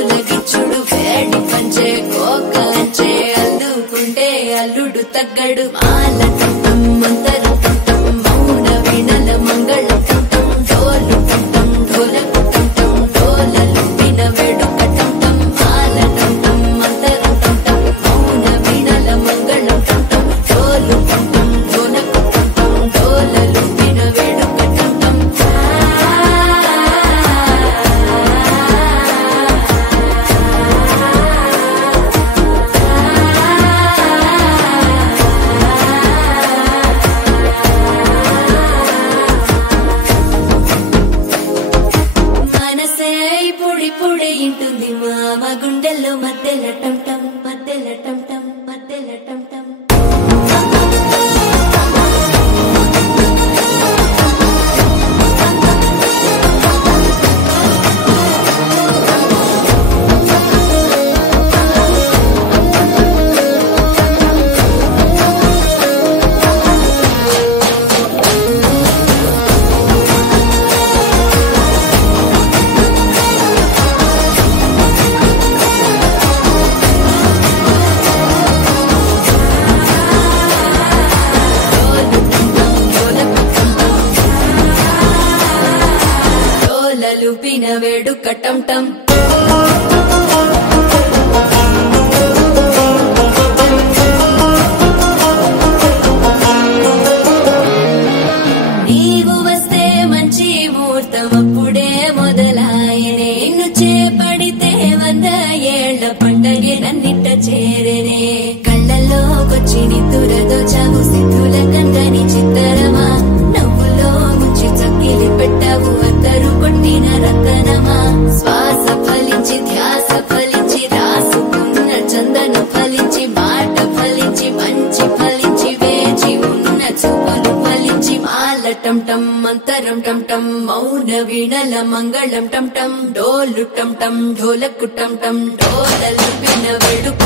ముద్దుల గిచ్చుడు వేడి పంచే కోకంచే అందుకుంటే అల్లుడు తగ్గడు మాల టంటం మంతర టంటం మౌన వీణల మంగళ టంటం డోలు టంటం ఢోలకు టంటం డోలలు విన వేడుక టంటం మాల టంటం మంతర టంటం మౌన వీణల మంగళ టంటం డోలు టంటం ఢోలకు టంటం డోలలు విన వేడుక టంటం మనసే పొడి ఇంటుంది మామ గుండెల్లో మధ్యల టంటం మధ్యల టంటం మధ్యల టంటం లుపిన వేడుక టంటం నీవు వస్తే మంచి ముహూర్తం అప్పుడే మొదలాయనే నిన్ను చేపడితే 100 ఏళ్ల పండగే నన్నిట్ట చేరేనే కళ్ళల్లోకొచ్చి నిద్దురదోచావు సిద్ధుల కందని చిత్తరమా నవ్వులో ముంచి చక్కిలి పెట్టావు అద్దరు కొట్టిన రతనమా శ్వాస ఫలించి ధ్యాస ఫలించి రాసుకున్న చందన ఫలించి మాట ఫలించి మంచి ఫలించి వేచి ఉన్న చూపులు ఫలించి మాల టంటం మంతరం టంటం మౌన వీణల మంగళం టంటం డోలు టంటం ఢోలకు టంటం డోలలు విన వేడుక